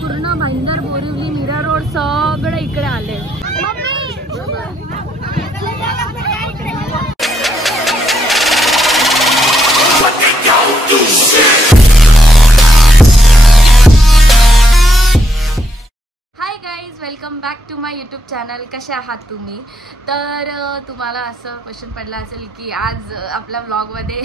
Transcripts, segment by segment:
पूर्ण भाईंदर बोरिवली मीरा रोड सगळं इकडे आले. Welcome back to my YouTube channel. कसे आहात तुम्ही? तर तुम्हाला असं क्वेश्चन पडला असेल की आज आपल्या व्लॉगमध्ये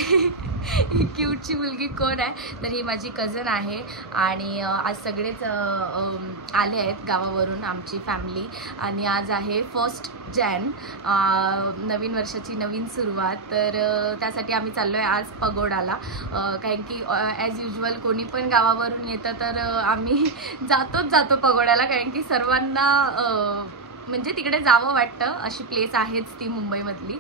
क्यूटची मुलगी कोण आहे? तर ही माझी कझन आहे आणि आज सगळेच आले आहेत गावावरून, आमची फॅमिली. आणि आज आहे 1 जानेवारी, नवीन वर्षाची नवीन सुरुवात. तर त्यासाठी आम्ही चाललो आहे आज पगोडाला. कारण की ॲज युजल कोणी पण गावावरून येतं तर आम्ही जातो पगोड्याला, कारण की सर्वांना म्हणजे तिकडे जावं वाटतं, अशी प्लेस आहेच ती मुंबईमधली.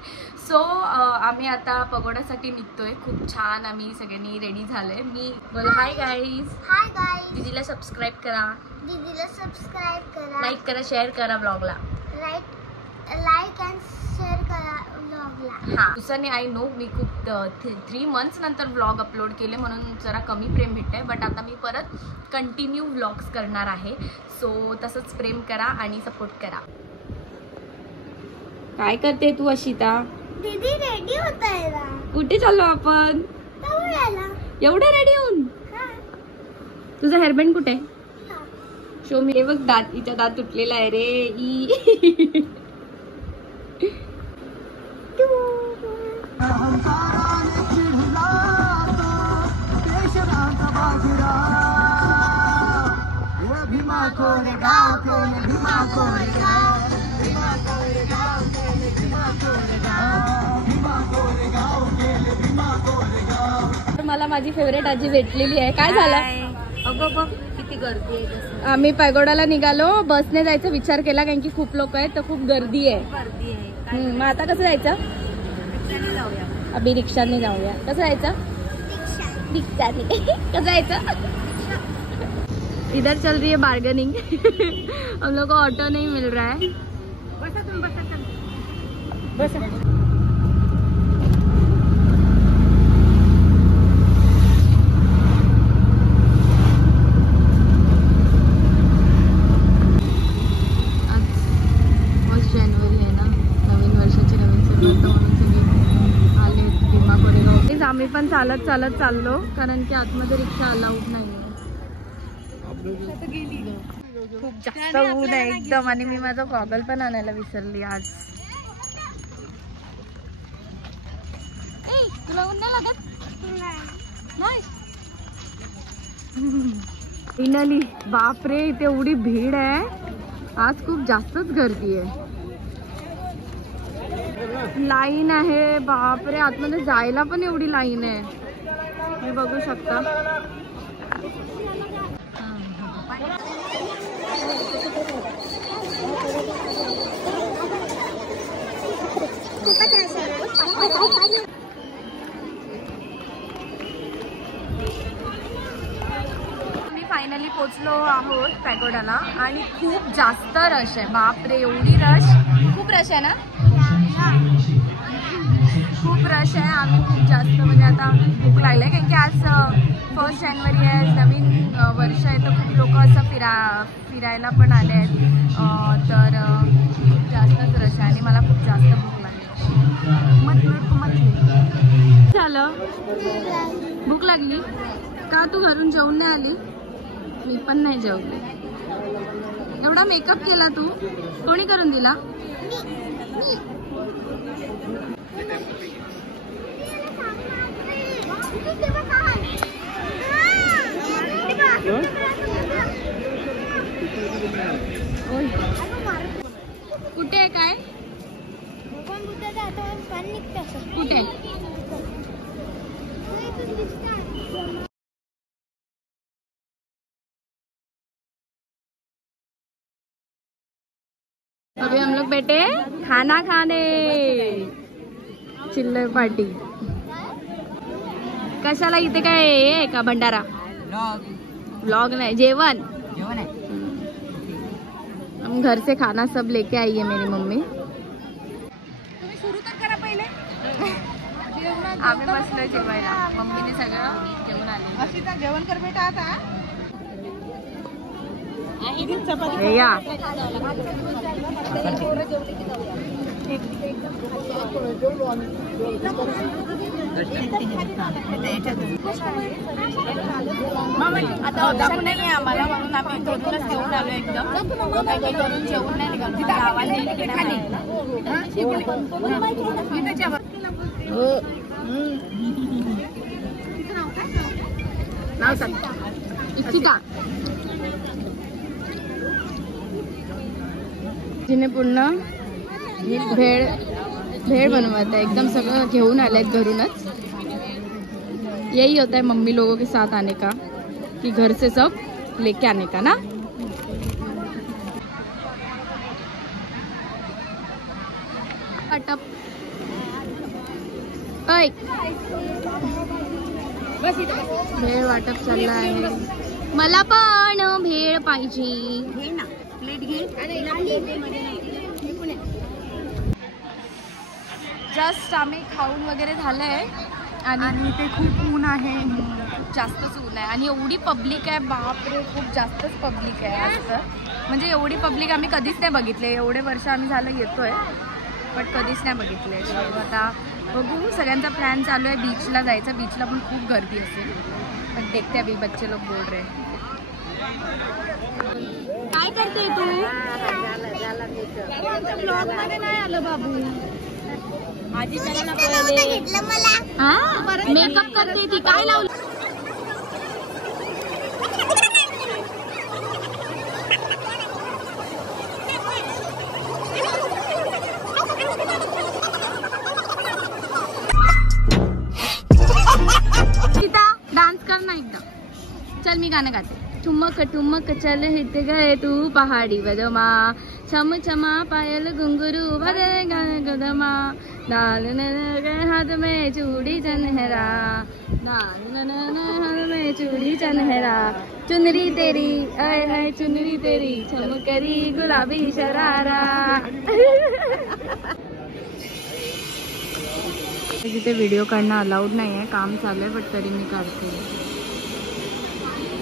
सो आम्ही आता पगोड्यासाठी निघतोय. खूप छान आम्ही सगळ्यांनी रेडी झालोय. मी बोल हाय गाईज. Hi guys. दीदीला सबस्क्राईब करा, लाईक करा, शेअर करा ब्लॉगला. लाईक अँड शेअर करा व्लॉगला. हां, दुसऱ्याने आय नो मी खूप 3 months नंतर व्लॉग अपलोड केले म्हणून जरा कमी प्रेम भेटतंय, बट आता मी परत कंटिन्यू व्लॉग्स करणार आहे. सो तसंच प्रेम करा आणि सपोर्ट करा. काय करते तू अशिता? दीदी रेडी होत आहे ना. कुठे चाललो आपण? एवढं रेडी होऊन? तुझा हेअरबँड कुठे आहे? शो मी. बघ दात, हिचा दात तुटलेला आहे रे. मला माझी फेवरेट आजी भेटलेली आहे. काय झालं? अगं बघ किती गर्दी आहे. आम्ही पगोडाला निघालो, बसने जायचा विचार केला कारण की खूप लोक आहेत, तर खूप गर्दी आहे. मग आता कसं जायचं? अभि रिक्षाने जाऊया. कसं जायचं? रिक्षाने. कसं जायचं? इधर चल रही है बार्गेनिंग. हम लोग को ऑटो नहीं मिल रहा है. बसा. आम्ही पण चालत चाललो कारण की आतमध्ये रिक्षा अलाउड नाही. खूप जास्त ऊन आहे एकदम, आणि मी माझा गॉगल पण आणायला विसरली आज. तुला ऊन नाही लागत? नाही. फायनली बापरे, इथे एवढी भीड आहे आज, खूप जास्तच गर्दी आहे. लाईन आहे बापरे, आतमध्ये जायला पण एवढी लाईन आहे, तुम्ही बघू शकता. मी फायनली पोचलो आहोत पॅगोडाला आणि खूप जास्त रश आहे. बापरे, एवढी रश, खूप रश आहे ना, खूप रश आहे. आम्ही खूप जास्त म्हणजे आता भूक लागली आहे कारण की आज 1 जानेवारी आहे, नवीन वर्ष आहे, तर खूप लोक असं फिरायला पण आले आहेत. तर खूप जास्तच रश आहे आणि मला खूप जास्त भूक लागली. झालं? भूक लागली का? तू घरून जेवून नाही आली? मी पण नाही जेवले. एवढा मेकअप केला तू, कोणी करून दिला? कुठे आहे? काय कुठे? अभी हम लोग बैठे खाना खाने, चिल्लर पार्टी. कशाला इथे काय आहे का भंडारा? व्लॉग नाही, जेवण. हम घर से खाना सब लेके आई है मेरी मम्मी. तुम्ही सुरू तर करा पहिले. आम्ही बसलो जेवायला. मम्मीने सगळं जेवण आले. अशीता जेवण कर बेटा आता. हे या. आता दाखवून नाही आम्हाला म्हणून आम्ही घरूनच घेऊन आलो एकदम. काही करून जेवण नाही निघालो. आवाज येईल की नाही. नाव सांग. इच्छिता. तिने पूर्ण भेळ बनवत है एकदम. सगळं घेऊन आलंय घरूनच. यही होता है मम्मी लोगों के साथ आने का कि घर से सब लेके आने का ना. वाटप भेळ वाटप चाललं आहे. मला पण भेळ पाहिजे. जस्ट आम्ही खाऊन वगैरे झालंय आणि ते खूप ऊन आहे. खूप जास्तच ऊन आहे आणि एवढी पब्लिक आहे. बापरे, खूप जास्तच पब्लिक आहे आज तर. म्हणजे एवढी पब्लिक आम्ही कधीच नाही बघितले. एवढे वर्ष आम्ही झालं येतोय पण कधीच नाही बघितले. आता बघू. सगळ्यांचा प्लॅन चालू आहे बीचला जायचा. बीचला पण खूप गर्दी असेल पण देखते अभी बच्चे लोग बोल रहे. काय करते तू? ब्लॉग मध्ये नाही आलं बाबू. आधी चला पहिले. हा मेकअप करते ती. काय लावलं? डान्स कर ना एकदा. चल मी गाणं गाते. ठुमक ठुमक चल हिट गए तू पहाड़ी बदमा. छम छमा पायल घुंघरू बजे गाने गदमा. नाल हाथ में चूड़ी चनहरा. नाल हाथ में चूड़ी चनहरा. चुनरी तेरी आय हाय चुनरी तेरी चमकरी गुलाबी शरारा. तिथे व्हिडिओ काढणं अलाउड नाही आहे. काम चालू आहे बट तरी मी काढते.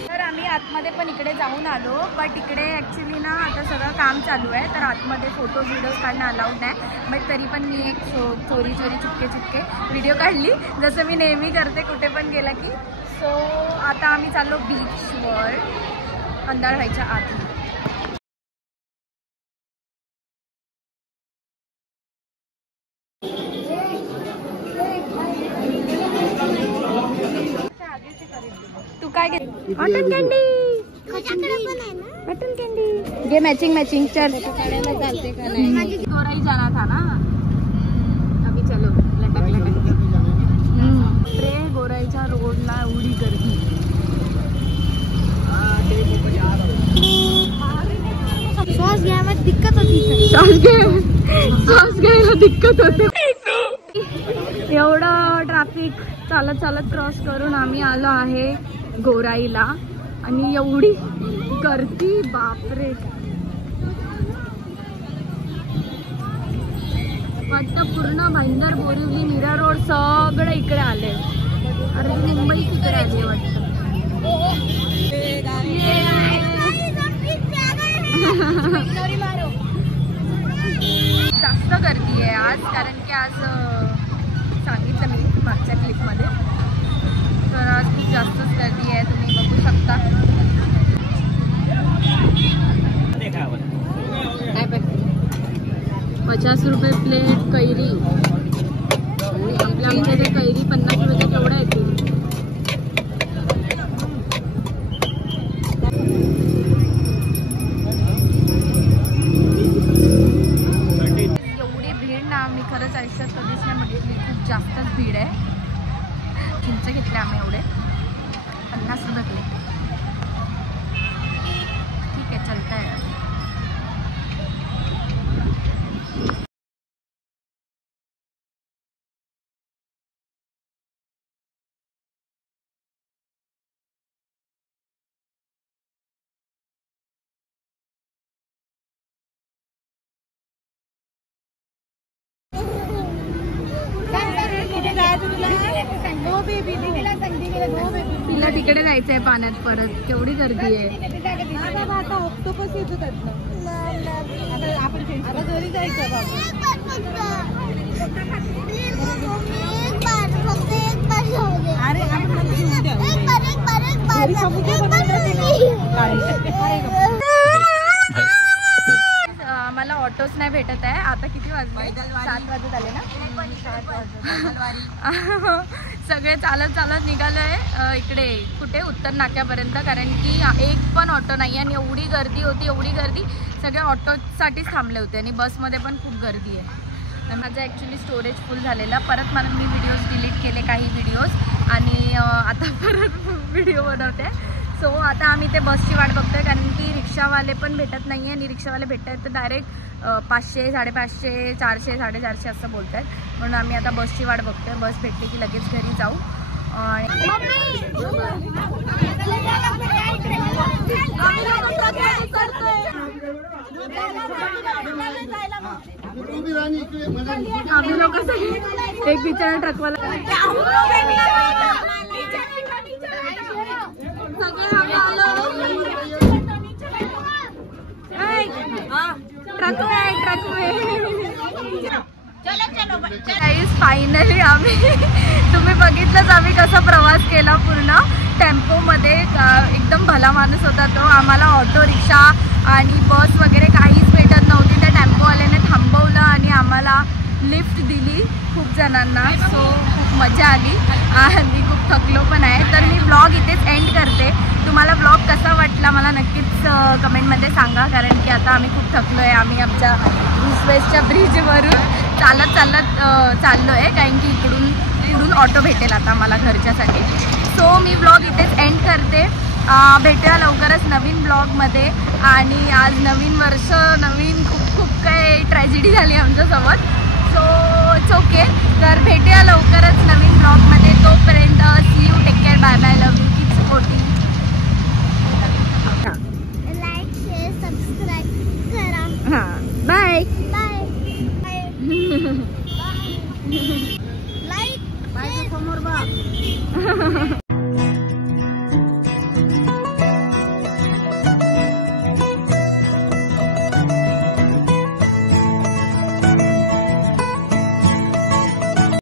तर आम्ही आतमध्ये पण इकडे जाऊन आलो बट इकडे ॲक्च्युली ना आता सगळं काम चालू आहे तर आतमध्ये फोटोज व्हिडिओज काढणं अलाउड नाही. बट तरी पण मी एक चोरी चुपके व्हिडिओ काढली जसं मी नेहमी करते कुठे पण गेला की. सो आता आम्ही चाललो बीचवर अंधार व्हायच्या आधी. तू काय घे? Cotton candy. कॉटन कॅन्डी घे. मॅचिंग चल. गोराई जाना था ना. अभी चलो लटक. रे गोराईच्या रोडला एवढी गर्दी. श्वास घ्यायला दिक्कत होती. श्वास घ्यायला दिक्कत होते. एवढं ट्रॅफिक चालत क्रॉस करून आम्ही आलो आहे गोराईला आणि एवढी गर्दी बापरे. वाटतं पूर्ण भाईंदर बोरिवली मीरा रोड सगळं इकडे आले. अरे मुंबई तिकडे आली वाटतं. जास्त गर्दी आहे आज कारण की आज सांगितलं मी मागच्या क्लिपमध्ये. तर आज खूप जास्तच गर्दी आहे. तुम्ही बघू शकता. काय पाहिजे? 50 रुपये प्लेट कैरी. आपल्या आमच्याकडे कैरी 50 रुपये केवढ्या येतील. एवढी भीड ना मी खरंच आयुष्यात कधीच नाही बघितली. खूप जास्तच भीड आहे. चिंच घेतले आम्ही एवढे 50 रुपये. ठीक आहे चलता है. तिला तिकडे जायचंय पाण्यात परत, केवढी गर्दी आहे. ऑक्टोपस येतो त्यातनं. आता घरी जायचं अरे आम्हाला ऑटोच नाही भेटत आहे. आता किती वाजले? 7 वाजत आले ना. सगळे चालत चालत निघालोय इकडे कुठे उत्तर नाक्यापर्यंत, कारण की एक पण ऑटो नाही आणि एवढी गर्दी होती, एवढी गर्दी. सगळे ऑटोसाठीच थांबले होते आणि बसमध्ये पण खूप गर्दी आहे. माझं ॲक्च्युली स्टोरेज फुल झालेला. परत मला मी व्हिडिओज डिलीट केले, काही व्हिडिओज, आणि आता परत व्हिडिओ बनवते. सो आता आम्ही ते बसची वाट बघतोय, कारण की रिक्षावाले पण भेटत नाही आहे आणि रिक्षावाले भेटत आहेत तर डायरेक्ट 500, 550, 400, 450 असं बोलत आहेत. म्हणून आम्ही आता बसची वाट बघतोय. बस भेटते की लगेच घरी जाऊ. आम्ही लोक एक बिचारा ट्रकवाला फायनली आम्ही तुम्ही बघितलंच आम्ही कसा प्रवास केला पूर्ण टेम्पोमध्ये. एकदम भला माणूस होता तो. आम्हाला ऑटो रिक्षा आणि बस वगैरे काहीच भेटत नव्हती. त्या टेम्पोवाल्याने थांबवलं आणि आम्हाला लिफ्ट दिली खूप जणांना. सो खूप मजा आली आणि खूप थकलो पण आहे. तर मी ब्लॉग इथेच एंड करते. तुम्हाला ब्लॉग कसा वाटला मला नक्कीच कमेंटमध्ये सांगा, कारण की आता आम्ही खूप थकलो आहे. आम्ही आमच्या रुसवेसच्या ब्रिजवरून चाललो आहे, कारण की इकडून ऑटो भेटेल आता मला घरच्यासाठी. सो मी ब्लॉग इथेच एंड करते. भेटूया लवकरच नवीन ब्लॉगमध्ये. आणि आज नवीन वर्ष, नवीन खूप काही ट्रॅजेडी झाली आमच्यासोबत. So it's okay. तर भेटूया लवकरच नवीन ब्लॉगमध्ये. तोपर्यंत see you, take care, bye bye, love you, keep supporting. Like, share, subscribe करा. हां, बाय बाय. लाईक समोर बा.